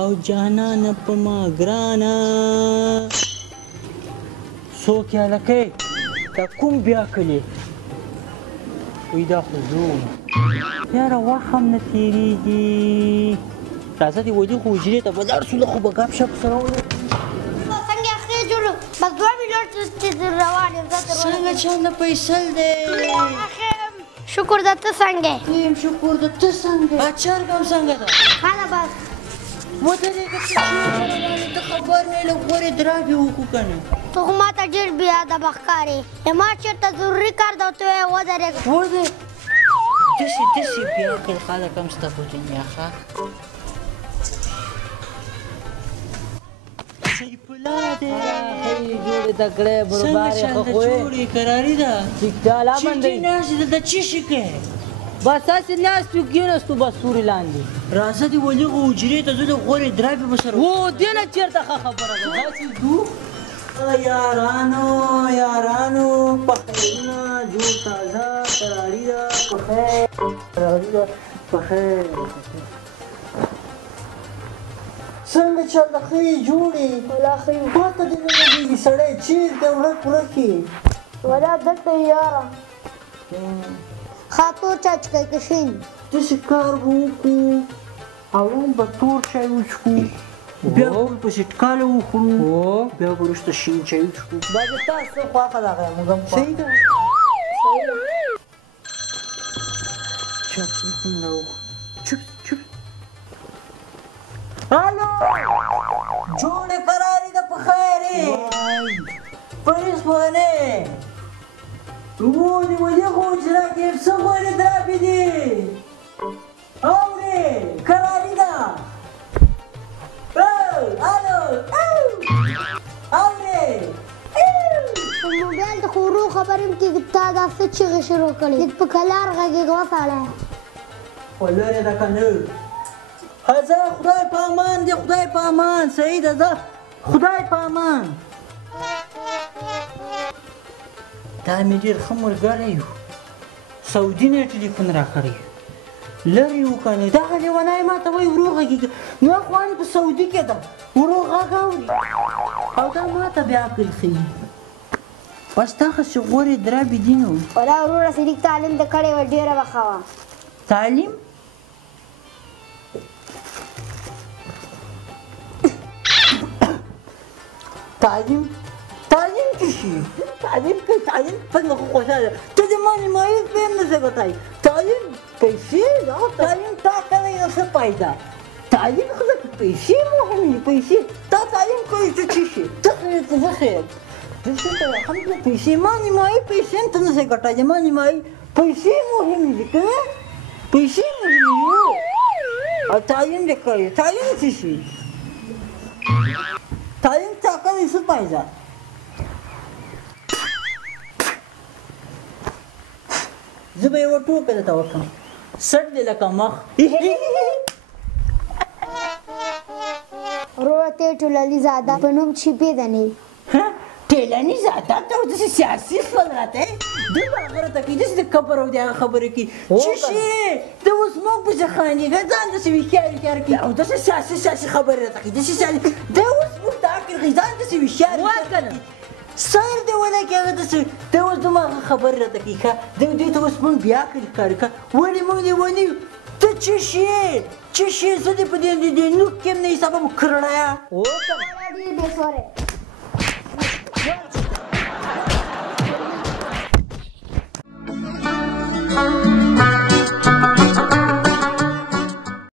او جانانه په ما ګرانه څوک یې هلکۍ دا کوم بیا کلي وایي دا خو زوم یاره وخت هم نه تېرېږي راځه دې ولي خو حجرې ته به لاړ شو خو به ګپ شپ سره ولرو څنګه اخرې جوړو بس 2 میلیون چې روان یم څنګه چانده پیسل دی شکر ده ته څنګه یم شکر ده ته څنګه چرګ هم څنګه ده هله بس ودرېږه ته چېرته ته خبر نه له غورې درابې وکړو که نه ته خو ما ته ډېر بېادبه ښکارې ما چېرته ضروري کار ده ورته ووایې ودرېږه داسې بیا عقل خلک هم شته خو دنیا ښه سیف الله دی راغی جوړې تکړې بربارې څنګه چنده جوړې کراري ده چیکټالا باندې چیټې ناستې دلته څه شي کوې بس هسې ناست یو کېناستو بس تورې لاندې راځه دې ولي خو حجرې ته زه د غورې درابې به سره و دې نه چېرته ښه خبره ده داسې ځو یارانو پخیرونه جوړ تازه کراري ده پخیر کراري ده پخیر څنګه چلته ښه یې جوړې ولا ښه یو پاته دې نه لګېږي سړی چېرته ورک یې ولا دلته یاره خاطور چاچکی کشین داسې کار به وکړو اول به تور چای وڅښو بیا به ورپسې ټکاله وخورو بیا به وروسته شین چای وڅښو دا د تا څه خوښه ده هغه موږ هم صحیح ده چا تلیفون راوخ چپ الو جوړې کراري ده په خیرې پریس بانې ودې ولې خو حجره کې څه غورې درابې دي اورې کراري ده الو اورې په موبایل د خورو خبرې م کې تا دا څه چغې شروع کړې لږ په کلار غږېږه وسړی خو لرې ده که نه ځه خدای په امان دی خدای په امان صحیح ده ځه خدای په امان دا مې ډېر ښه ملګری یو سعودي نه یې ټلیفون راکړی لرې و که نه دغه لیونی ما ته وایي ورو غږېږه نو خوان په سعودي کې ده ورو غږ اوري او دا ما ته بیا عقل ښیي بس دغسې غورې درابې دي نو ولا وروره صدیق تعلیم دې کړی وه ډېره به ښه وه تعلیم تعلیم څه شي تعلیم که تعلیم څنګه خو خوشحاله ته د ما نیمایي فهم نه شې ګټلی تعلیم پیسې دغه تعلیم تا کړی نو څه فایده تعلیم خو ځکه پیسې مهم دي پیسې تا تعلیم کوې ته څه شي ته خیر ته زه خیر زه څه ته الحمدلله پیسې ما نیمایي پیسې هم ته نه شې ګټلی ما نیمایي پیسې مهم دي که نه پیسې مهم دي او تعلیم دې کوې تعلیم څه شي تعلیم تا کړی څه فایده زه به یوه ټوکه درته وکړم سټ دی لکه مخ وروره ته یې ټولنیز عادت په نوم چې پېژنې ټولنیز عادت او داسې سیاسي شول راته دوی به هغه راته کوي داسې د کبر او د هغه خبرې کوي چې شي ته اوس موږ پسې خاندېږه ځان داسې ویښیار کوي او داسې سیاسي خبرې راته کوي داسې سیاسي دی اوس موږ ته عقل کوي ځان داسې ویښیار سر دی ولکې هغه داسې دی اوس دومره هغه خبرې راته کوي ښه دوی ته اوس موږ بیا عقل ښکاري ښه ولې موږ لیوني یو ته څه شې زه دې په دې نوک کې هم نه حسابه کرړیه ډېر بې سوری